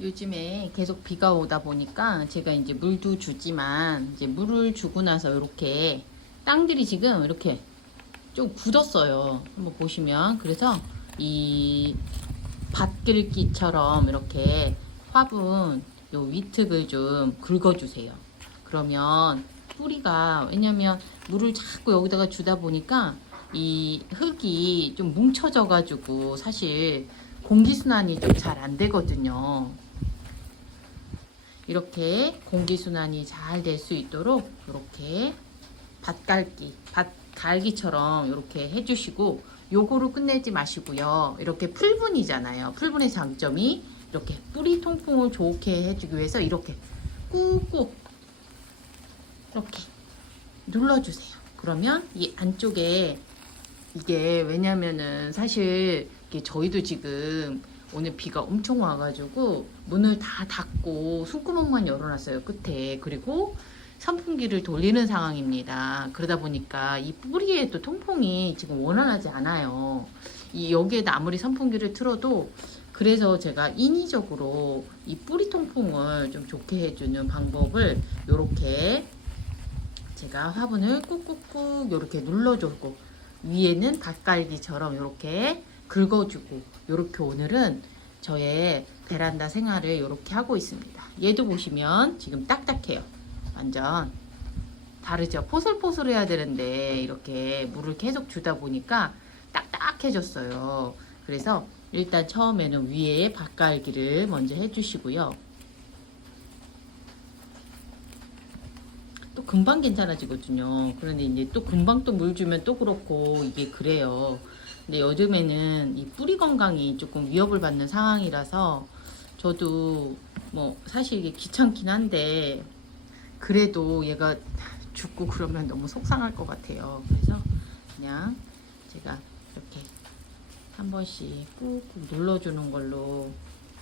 요즘에 계속 비가 오다 보니까 제가 이제 물도 주지만 이제 물을 주고 나서 이렇게 땅들이 지금 이렇게 좀 굳었어요. 한번 보시면 그래서 이 밭길기처럼 이렇게 화분 요 위특을 좀 긁어주세요. 그러면 뿌리가 왜냐면 물을 자꾸 여기다가 주다 보니까 이 흙이 좀 뭉쳐져 가지고 사실 공기순환이 좀 잘 안 되거든요. 이렇게 공기순환이 잘 될 수 있도록 이렇게 밭갈기, 밭갈기처럼 이렇게 해주시고 요거로 끝내지 마시고요. 이렇게 풀분이잖아요. 풀분의 장점이 이렇게 뿌리 통풍을 좋게 해주기 위해서 이렇게 꾹꾹 이렇게 눌러주세요. 그러면 이 안쪽에 이게 왜냐면은 사실 저희도 지금 오늘 비가 엄청 와가지고 문을 다 닫고 숨구멍만 열어놨어요 끝에 그리고 선풍기를 돌리는 상황입니다. 그러다 보니까 이 뿌리에 또 통풍이 지금 원활하지 않아요. 이 여기에다 아무리 선풍기를 틀어도 그래서 제가 인위적으로 이 뿌리 통풍을 좀 좋게 해주는 방법을 이렇게 제가 화분을 꾹꾹꾹 이렇게 눌러주고 위에는 닭갈기처럼 이렇게 긁어주고 이렇게 오늘은 저의 베란다 생활을 이렇게 하고 있습니다. 얘도 보시면 지금 딱딱해요. 완전 다르죠. 포슬포슬해야 되는데 이렇게 물을 계속 주다 보니까 딱딱해졌어요. 그래서 일단 처음에는 위에 밭갈기를 먼저 해주시고요. 또 금방 괜찮아지거든요. 그런데 이제 또 금방 또 물 주면 또 그렇고 이게 그래요. 근데 요즘에는 이 뿌리 건강이 조금 위협을 받는 상황이라서 저도 뭐 사실 이게 귀찮긴 한데 그래도 얘가 죽고 그러면 너무 속상할 것 같아요. 그래서 그냥 제가 이렇게 한 번씩 꾹꾹 눌러주는 걸로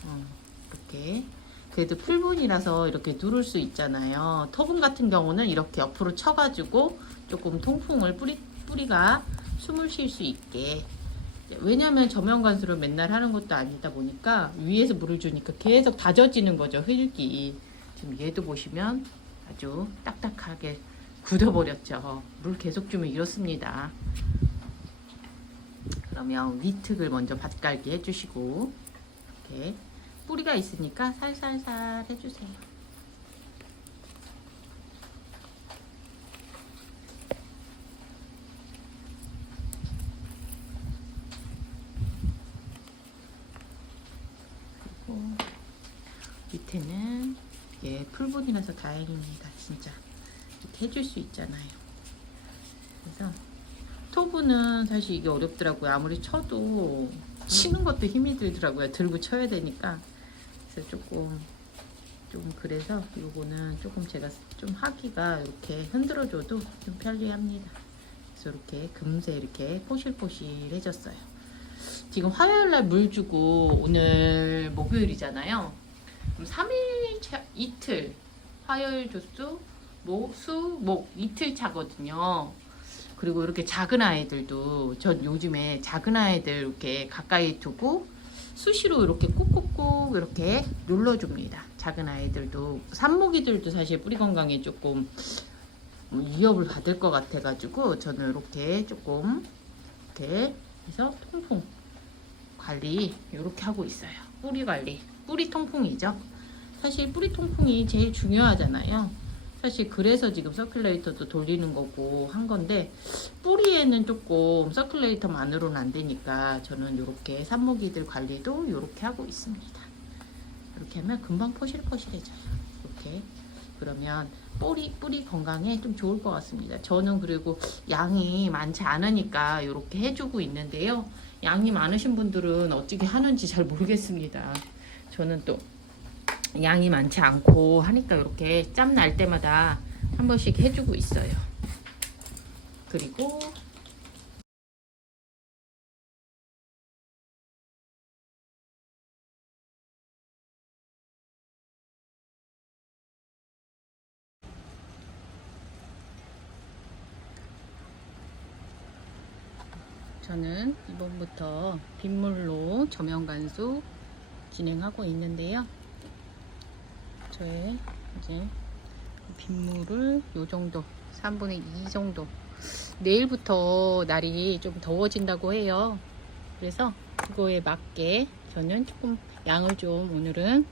어, 이렇게 그래도 풀분이라서 이렇게 누를 수 있잖아요. 터분 같은 경우는 이렇게 옆으로 쳐가지고 조금 통풍을 뿌리 뿌리가 숨을 쉴 수 있게 왜냐면 저면 관수를 맨날 하는 것도 아니다 보니까 위에서 물을 주니까 계속 다져지는 거죠 흙이. 지금 얘도 보시면 아주 딱딱하게 굳어버렸죠. 물 계속 주면 이렇습니다. 그러면 위특을 먼저 밭갈기 해주시고 이렇게 뿌리가 있으니까 살살살 해주세요 그리고 이게 풀분이라서 다행입니다. 진짜 이렇게 해줄 수 있잖아요. 그래서 토분은 사실 이게 어렵더라고요. 아무리 쳐도 치는 것도 힘이 들더라고요. 들고 쳐야 되니까 그래서 조금 좀 그래서 요거는 조금 제가 좀 하기가 이렇게 흔들어줘도 좀 편리합니다. 그래서 이렇게 금세 이렇게 포실포실해졌어요. 지금 화요일 날 물 주고 오늘 목요일이잖아요. 그럼 3일 차, 이틀 화요일 조수 목, 수, 목 이틀 차거든요. 그리고 이렇게 작은 아이들도 전 요즘에 작은 아이들 이렇게 가까이 두고 수시로 이렇게 꾹꾹꾹 이렇게 눌러줍니다. 작은 아이들도 산모기들도 사실 뿌리 건강에 조금 위협을 받을 것 같아가지고 저는 이렇게 조금 이렇게 해서 통풍 관리 이렇게 하고 있어요. 뿌리 관리, 뿌리 통풍이죠. 사실 뿌리 통풍이 제일 중요하잖아요. 사실 그래서 지금 서큘레이터도 돌리는 거고 한 건데 뿌리에는 조금 서큘레이터만으로는 안 되니까 저는 이렇게 산모기들 관리도 이렇게 하고 있습니다. 이렇게 하면 금방 포실포실해져요. 이렇게 그러면 뿌리 뿌리 건강에 좀 좋을 것 같습니다. 저는 그리고 양이 많지 않으니까 이렇게 해주고 있는데요. 양이 많으신 분들은 어떻게 하는지 잘 모르겠습니다. 저는 또 양이 많지 않고 하니까 이렇게 짬 날 때마다 한 번씩 해주고 있어요. 그리고 저는 이번부터 빗물로 저면 간수 진행하고 있는데요. 저의 이제 빗물을 요 정도 3분의 2 정도. 내일부터 날이 좀 더워진다고 해요. 그래서 그거에 맞게 저는 조금 양을 좀 오늘은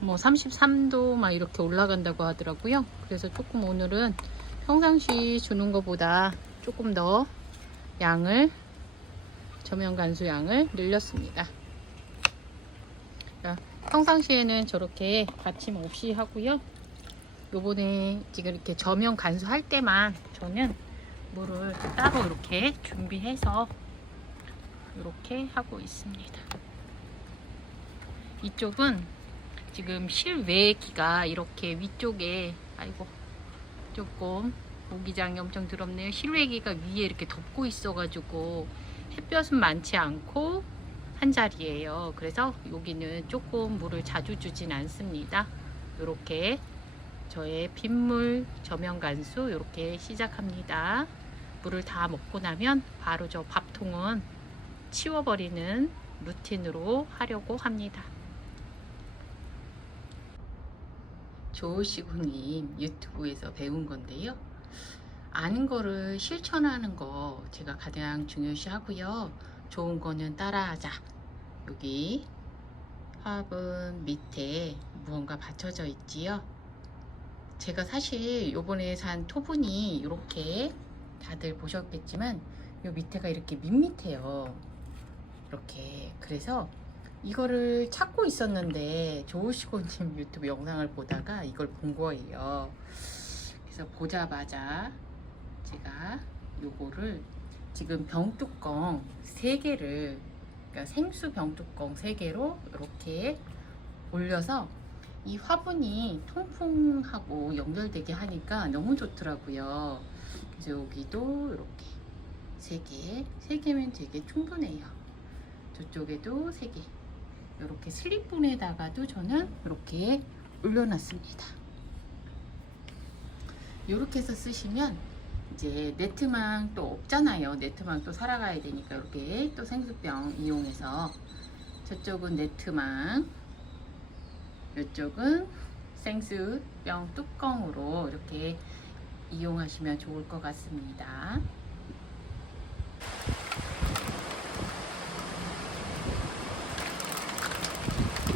뭐 33도 막 이렇게 올라간다고 하더라고요. 그래서 조금 오늘은 평상시 주는 것보다 조금 더 양을 저면 간수 양을 늘렸습니다 자, 평상시에는 저렇게 받침 없이 하고요 요번에 지금 이렇게 저면 간수할 때만 저는 물을 따로 이렇게 준비해서 이렇게 하고 있습니다. 이쪽은 지금 실외기가 이렇게 위쪽에 아이고 조금 모기장이 엄청 더럽네요. 실외기가 위에 이렇게 덮고 있어가지고 햇볕은 많지 않고 한 자리예요. 그래서 여기는 조금 물을 자주 주진 않습니다. 이렇게 저의 빗물 저면 간수 이렇게 시작합니다. 물을 다 먹고 나면 바로 저 밥통은 치워버리는 루틴으로 하려고 합니다. 조시구님 유튜브에서 배운 건데요. 아는 거를 실천하는 거 제가 가장 중요시 하고요. 좋은 거는 따라하자. 여기 화분 밑에 무언가 받쳐져 있지요. 제가 사실 요번에 산 토분이 이렇게 다들 보셨겠지만 요 밑에가 이렇게 밋밋해요. 이렇게 그래서 이거를 찾고 있었는데 조우시고님 유튜브 영상을 보다가 이걸 본 거예요. 그래서 보자마자 제가 요거를 지금 병뚜껑 3개를 그러니까 생수 병뚜껑 3개로 이렇게 올려서 이 화분이 통풍하고 연결되게 하니까 너무 좋더라고요. 그래서 여기도 이렇게 세 개, 세 개면 되게 충분해요. 저쪽에도 세 개. 이렇게 슬립분에다가도 저는 이렇게 올려놨습니다. 이렇게 해서 쓰시면 이제 네트망 또 없잖아요. 네트망 또 살아가야 되니까 이렇게 또 생수병 이용해서 저쪽은 네트망 이쪽은 생수병 뚜껑으로 이렇게 이용하시면 좋을 것 같습니다.